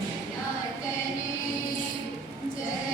Seigneur est béni, Dieu.